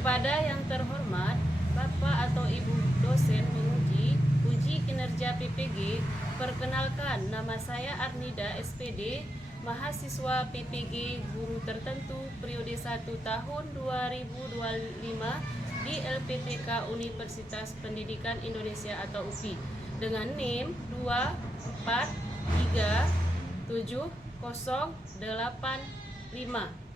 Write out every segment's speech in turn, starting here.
Kepada yang terhormat Bapak atau Ibu dosen menguji uji kinerja PPG, perkenalkan nama saya Arnida SPD, mahasiswa PPG guru tertentu periode 1 tahun 2025 di LPTK Universitas Pendidikan Indonesia atau UPI dengan NIM 2437085.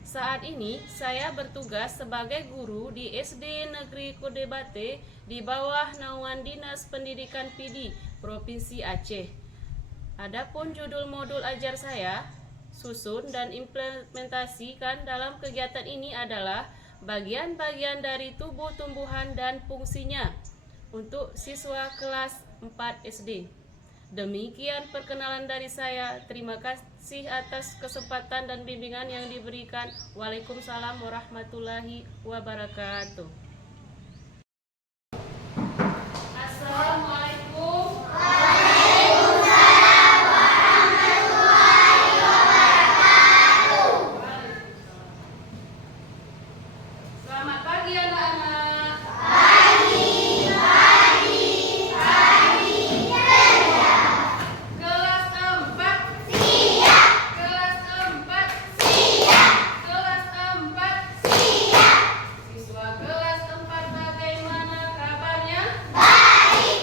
Saat ini saya bertugas sebagai guru di SD Negeri Kodebate di bawah naungan Dinas Pendidikan PD Provinsi Aceh. Adapun judul modul ajar saya, susun dan implementasikan dalam kegiatan ini adalah bagian-bagian dari tubuh tumbuhan dan fungsinya untuk siswa kelas 4 SD. Demikian perkenalan dari saya. Terima kasih atas kesempatan dan bimbingan yang diberikan. Waalaikumsalam warahmatullahi wabarakatuh. Assalamualaikum. Selamat pagi anak-anak. Siswa kelas 4 bagaimana kabarnya? Baik.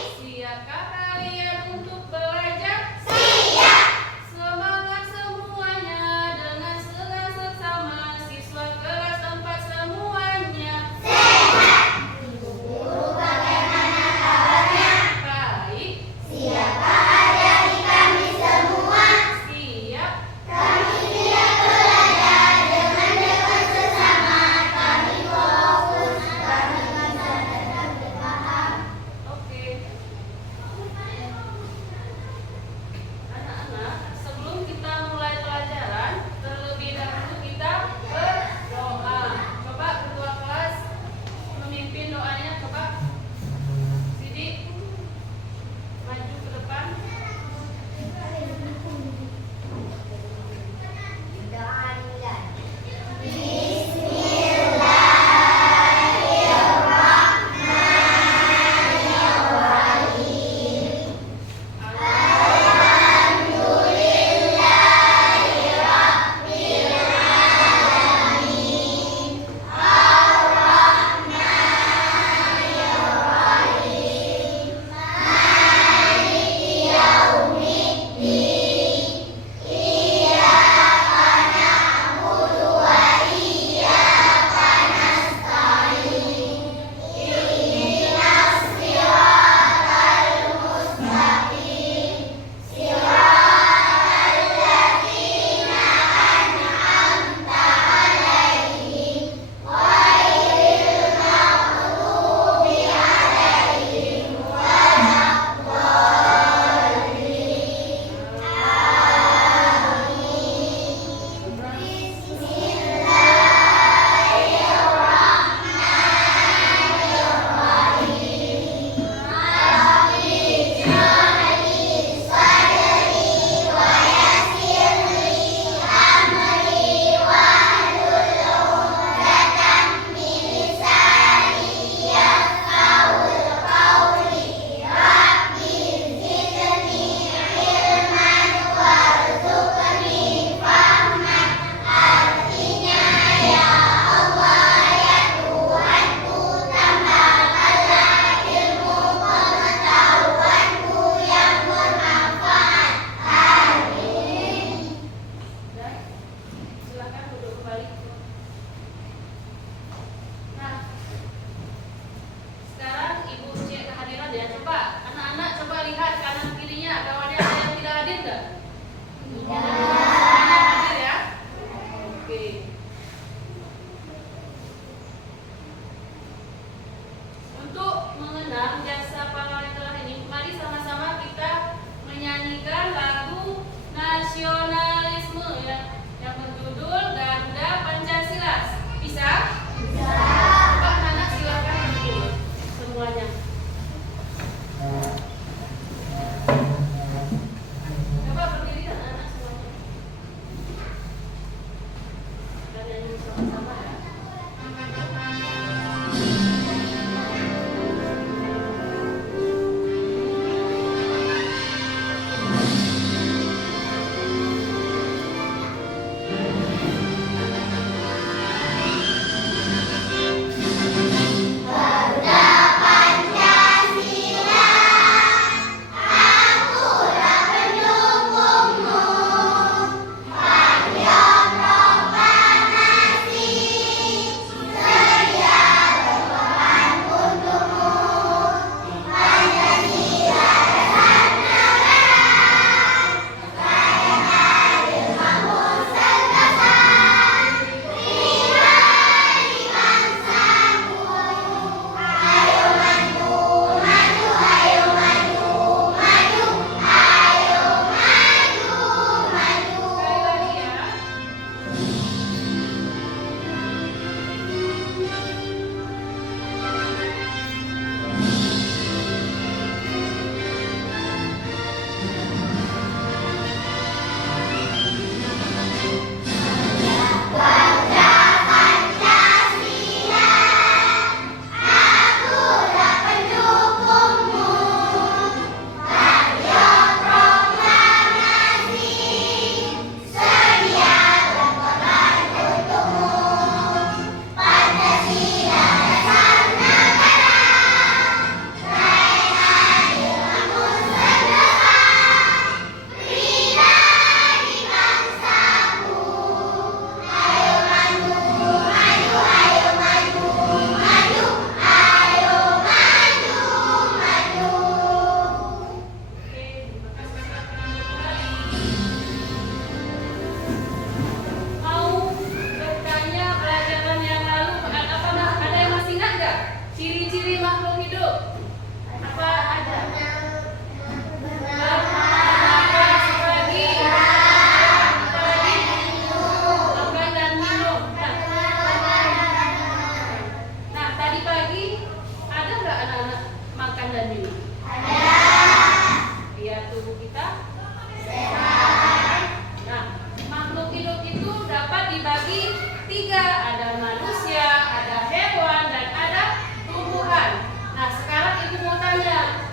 dapat dibagi tiga, ada manusia, ada hewan, dan ada tumbuhan. Nah, sekarang ibu mau tanya,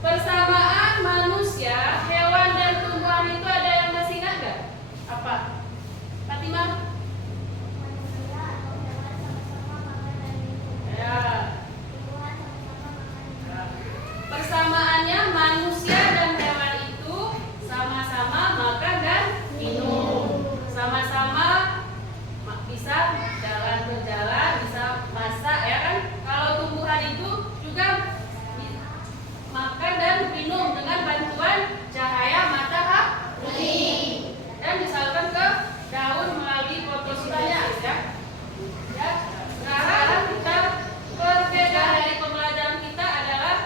persamaan manusia, hewan, dan tumbuhan itu ada yang masih ingat nggak? Apa? Fatimah? Ya. Persamaannya manusia dan hewan itu sama-sama makan dan minum, sama-sama bisa berjalan, bisa masak, ya kan? Kalau tumbuhan itu juga makan dan minum dengan bantuan cahaya matahari dan disalurkan ke daun melalui fotosintesa, ya. Ya. Sekarang kita perbedaan dari pembelajaran kita adalah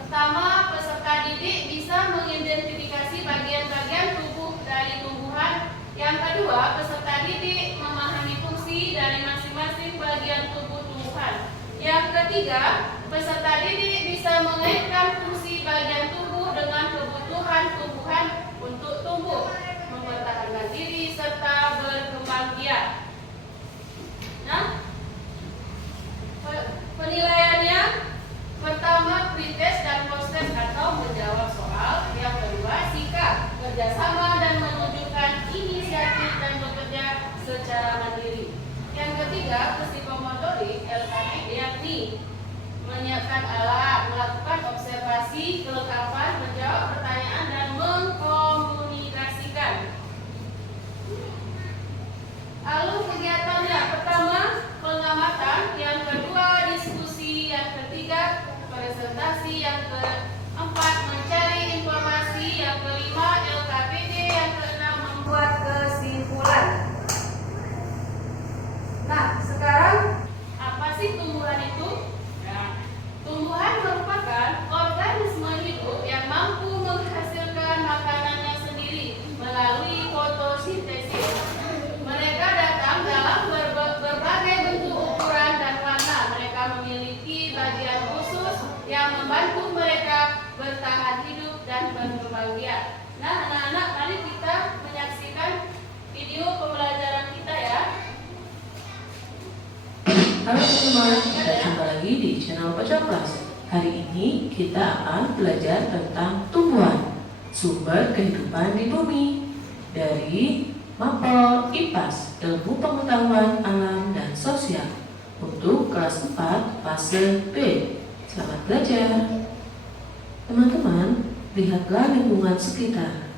pertama, peserta didik bisa mengidentifikasi bagian-bagian tubuh dari tumbuhan. Yang kedua, peserta didik memahami fungsi dari masing-masing bagian tubuh tumbuhan. Yang ketiga, peserta didik bisa mengaitkan fungsi bagian tubuh dengan kebutuhan tumbuhan untuk tumbuh, mempertahankan diri, serta berkembang biak. Nah, penilaiannya pertama pretest dan post-test atau menjawab soal. Yang kedua sikap, kerjasama dan menunjukkan inisiatif dan bekerja secara mandiri. Yang ketiga psikomotorik LKP, yakni menyiapkan alat, melakukan observasi, kelengkapan, menjawab pertanyaan dan mengkomunikasikan. Lalu kegiatannya, pertama pengamatan, yang kedua diskusi, yang ketiga presentasi, yang keempat mencari informasi, yang kelima LKPD, yang keenam membuat kesimpulan. Nah, sekarang apa sih tumbuhan itu? Ya, tumbuhan merupakan organisme hidup yang mampu menghasilkan makanannya sendiri melalui fotosintesis. Mereka datang dalam berbagai bentuk, ukuran, dan warna. Mereka memiliki bagian khusus yang membantu mereka bertahan hidup dan berkembang biak. Nah, anak-anak, mari kita menyaksikan video pembelajaran kita, ya. Halo teman-teman, kita jumpa lagi di channel Pojok Kelas. Hari ini kita akan belajar tentang tumbuhan, sumber kehidupan di bumi, dari Mapel IPAS, Ilmu Pengetahuan Alam dan Sosial, untuk kelas 4 fase B. Selamat belajar. Teman-teman, lihatlah lingkungan sekitar.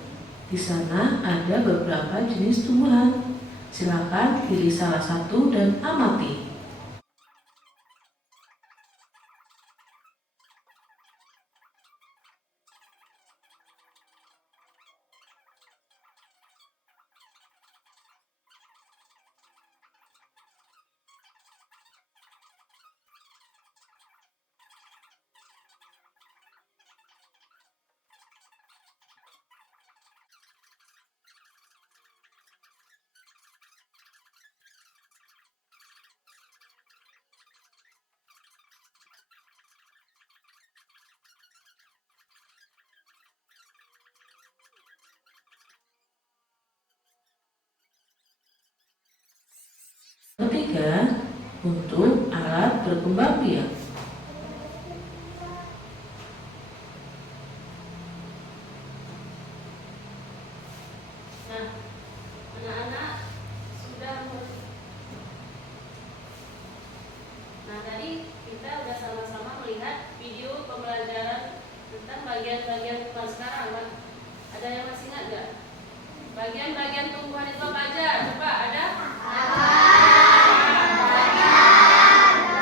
Di sana ada beberapa jenis tumbuhan. Silakan pilih salah satu dan amati. Ketiga, untuk alat berkembang biak. Nah, anak-anak sudah. Nah, tadi kita sudah sama-sama melihat video pembelajaran tentang bagian-bagian tumbuhan. Sekarang, ada yang masih ingat nggak? Bagian-bagian tumbuhan itu apa aja? Coba, ada?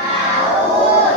Daun,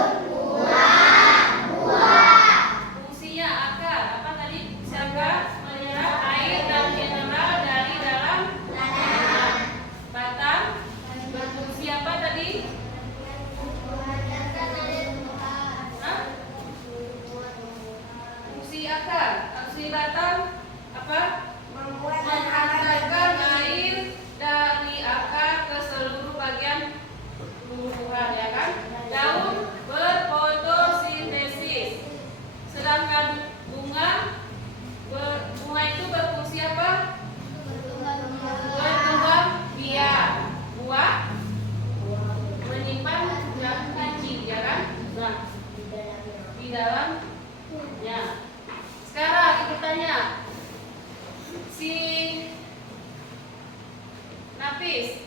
sintesis.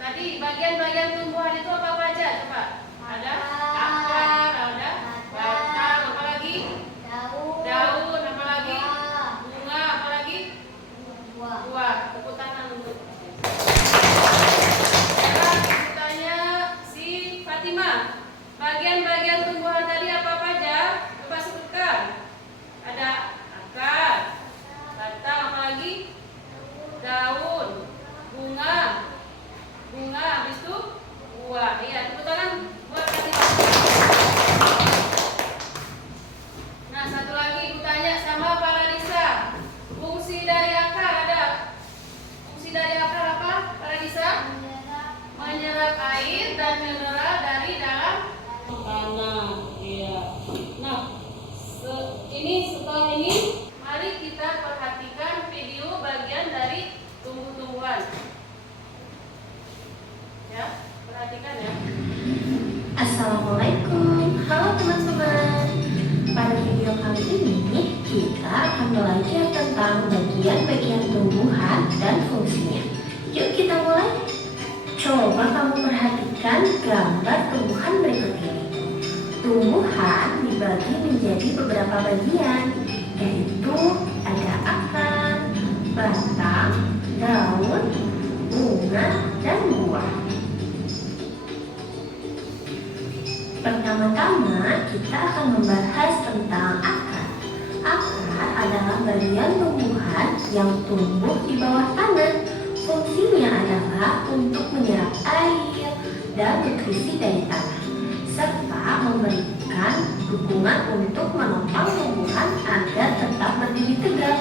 Tadi bagian-bagian tumbuhan itu apa aja? Coba. Ada akar, ada batang, apa lagi? Daun, apa lagi? Bunga, apa lagi? Buah. Tepuk tangan untuk. Sekarang ibu tanya si Fatima. Bagian-bagian tumbuhan tadi apa aja? Coba sebutkan. Ada akar, batang, apa lagi? Daun, bunga, habis itu buah. Iya, tepuk tangan buat Fatima. Nah, satu lagi ibu tanya sama Paradisa. Fungsi dari akar ada. Fungsi dari akar apa, Paradisa? Menyerap air dan mineral dari dalam tanah. Iya. Nah, setelah ini mari kita perhatikan video bagian dari tumbuh-tumbuhan. Ya, perhatikan ya. Assalamualaikum, halo teman-teman. Pada video kali ini kita akan belajar tentang bagian-bagian tumbuhan dan fungsinya. Yuk kita mulai. Coba kamu perhatikan gambar tumbuhan berikut ini. Tumbuhan dibagi menjadi beberapa bagian, yaitu ada akar, batang, daun, bunga, dan buah. Pertama-tama kita akan membahas tentang akar. Akar adalah bagian tumbuhan yang tumbuh di bawah tanah. Fungsinya adalah untuk menyerap air dan nutrisi dari tanah, serta memberikan dukungan untuk menopang tumbuhan agar tetap berdiri tegak.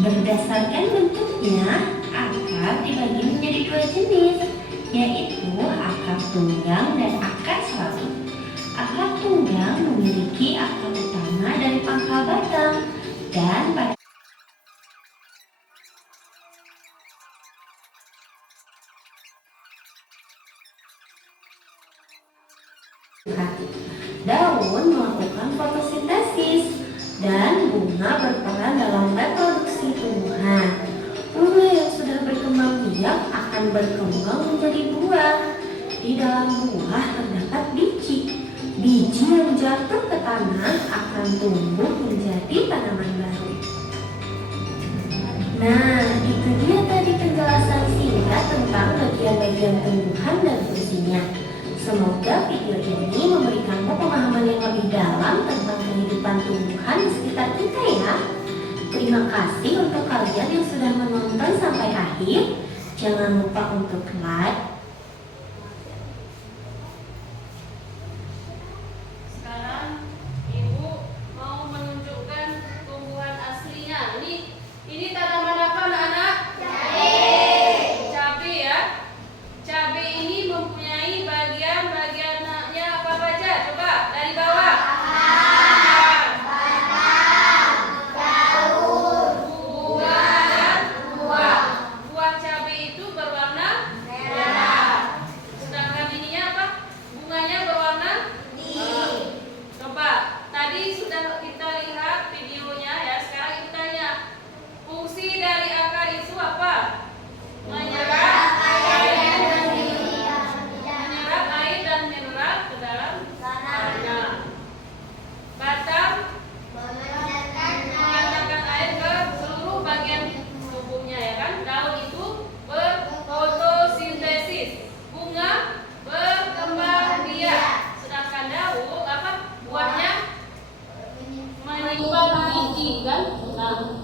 Berdasarkan bentuknya, akar dibagi menjadi dua jenis, yaitu akar tunggang dan akar serabut. Akar tunggang memiliki akar utama dari pangkal batang dan pada daun melakukan fotosintesis dan bunga berperan dalam reproduksi tumbuhan. Bunga yang sudah berkembang biak akan berkembang menjadi buah. Di dalam buah terdapat biji. Biji yang jatuh ke tanah akan tumbuh menjadi tanaman baru. Nah, itu dia tadi penjelasan singkat tentang bagian-bagian tumbuhan dan fungsinya. Semoga video ini memberikanmu pemahaman yang lebih dalam tentang kehidupan tumbuhan di sekitar kita ya. Terima kasih untuk kalian yang sudah menonton sampai akhir. Jangan lupa untuk like. Sekarang ibu mau menunjukkan tumbuhan aslinya. Ini tanaman apa anak-anak? Cabai ya. Cabai ini mempunyai bagian-bagiannya apa saja? Coba dari bawah. Bunga dan buah. Buah cabai itu berwarna merah. Sedangkan ininya apa? Bunganya berwarna coba. Tadi sudah kita lihat videonya ya. Sekarang kita tanya. Fungsi dari akar itu apa? Menyerap air dan mineral ke dalam tanah. Batang mengantarkan air ke seluruh bagian tubuhnya ya kan. Daun itu berfotosintesis. Bunga berkembang biak. Sedangkan daun apa? Buahnya menyimpan biji kan. Nah,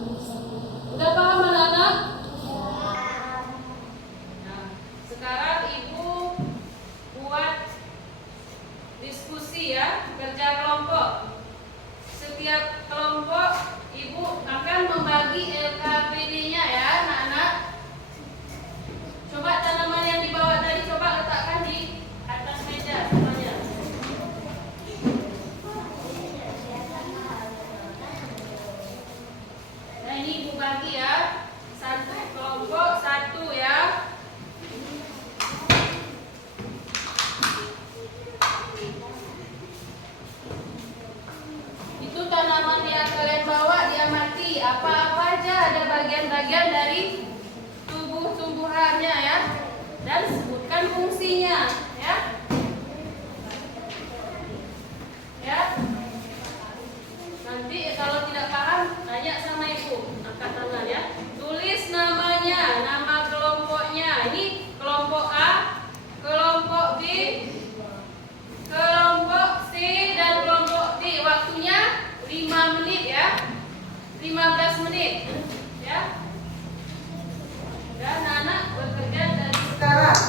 udah paham anak-anak? Nah, sekarang ibu buat diskusi ya, kerja kelompok. Setiap kelompok ibu akan membagi LKPD-nya ya anak-anak. Coba tanaman yang dibawa tadi coba letakkan di atas meja semuanya. Nah ini ibu bagi ya. Satu kelompok satu ya. Itu tanaman yang kalian bawa diamati apa-apa aja ada bagian-bagian dari dan sebutkan fungsinya, ya. Ya. Nanti kalau tidak paham tanya sama ibu, angkat tangan ya. Tulis namanya, nama kelompoknya. Ini kelompok A, kelompok B, kelompok C dan kelompok D. Waktunya 5 menit ya. 15 menit ya. Dan anak bekerja dari sekarang.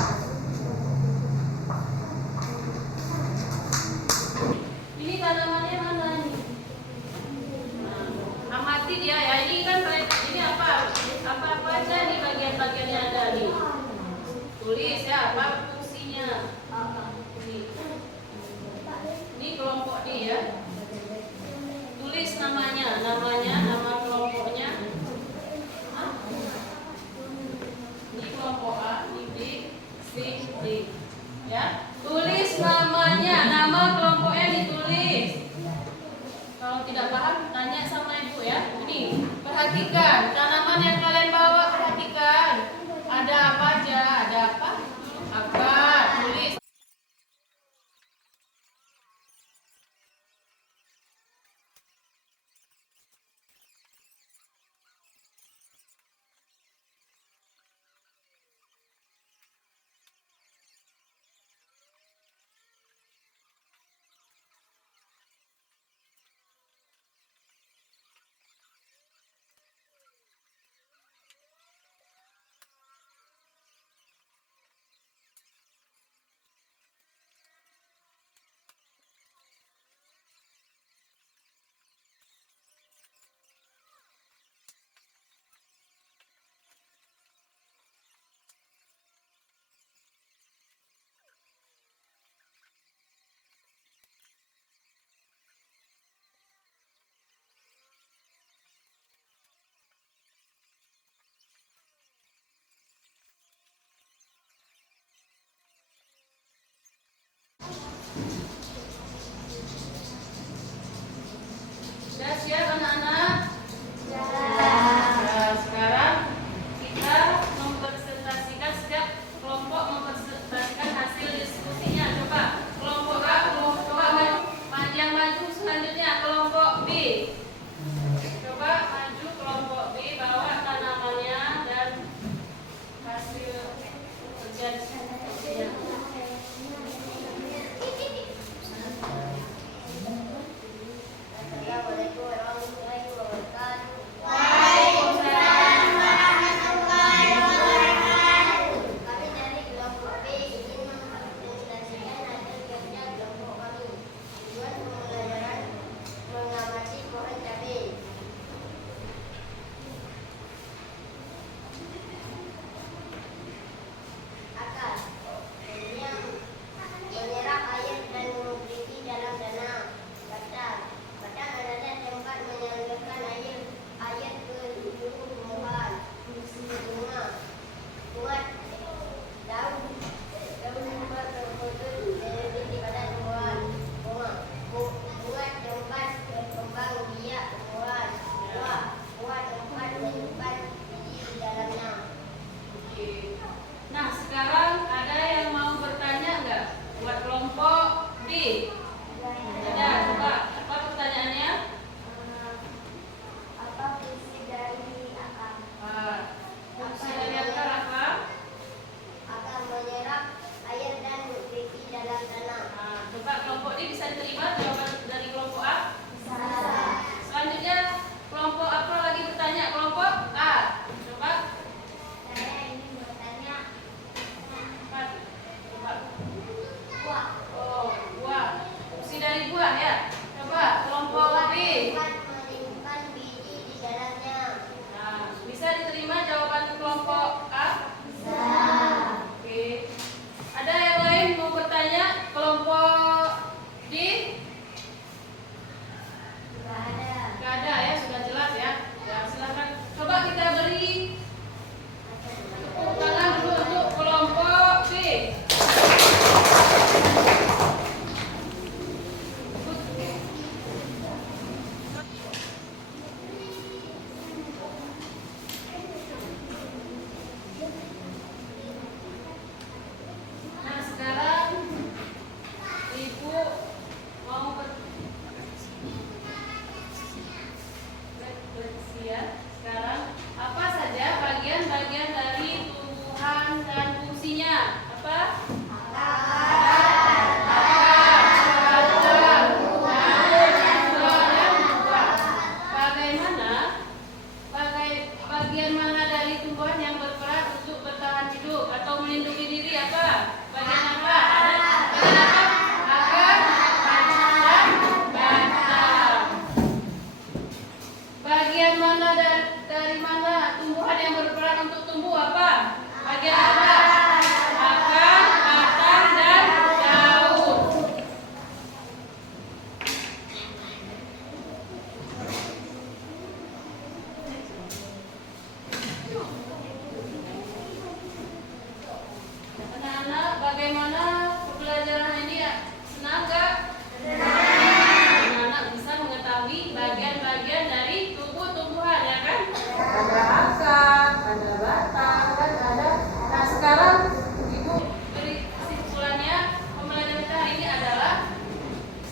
Anak-anak, bagaimana pembelajaran ini ya? Senang gak? Anak-anak bisa mengetahui bagian-bagian dari tubuh tumbuhan, ya kan? Ada akar, ada batang, dan ada. Nah sekarang Ibu beri kesimpulannya. Pembelajaran kita hari ini adalah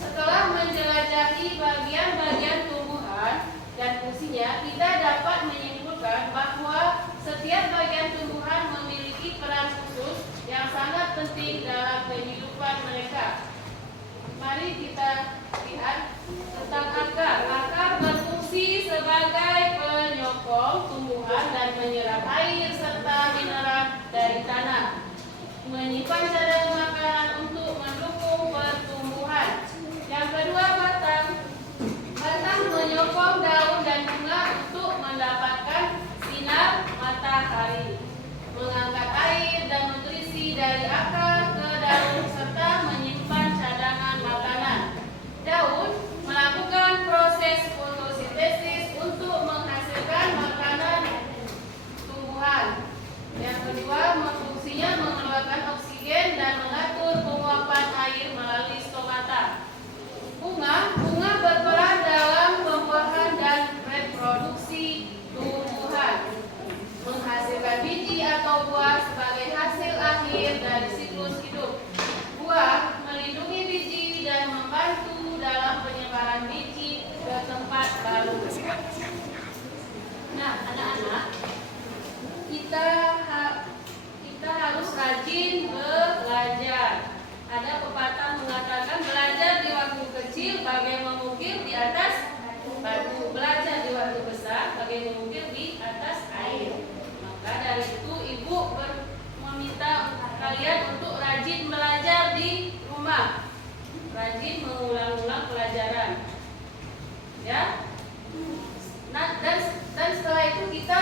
setelah menjelajahi bagian-bagian tumbuhan dan fungsinya, kita dapat menyimpulkan bahwa setiap bagian tumbuhan memiliki peran khusus yang sangat penting dalam kehidupan mereka. Mari kita lihat tentang akar. Akar berfungsi sebagai penyokong tumbuhan dan menyerap air serta mineral dari tanah, menyimpan cadangan makanan untuk mendukung pertumbuhan. Yang kedua, batang. Batang menyokong daun dan bunga untuk mendapatkan sinar matahari, mengangkat air dan nutrisi dari akar ke daun serta menyimpan cadangan makanan. Daun melakukan proses fotosintesis untuk menghasilkan makanan tumbuhan. Yang kedua, fungsinya mengeluarkan oksigen dan mengatur penguapan air melalui stomata. Bunga berperan dalam pembuahan dan reproduksi tumbuhan, menghasilkan biji atau buah sebagai hasil akhir dari siklus hidup. Buah melindungi biji dan membantu dalam penyebaran biji ke tempat baru. Nah, anak-anak, kita harus rajin belajar. Ada pepatah mengatakan belajar di waktu kecil bagai mengukir di atas batu, belajar di waktu besar bagai mengukir di atas air. Maka dari itu Ibu meminta kalian untuk rajin belajar di rumah, rajin mengulang-ulang pelajaran, ya. Nah, dan setelah itu kita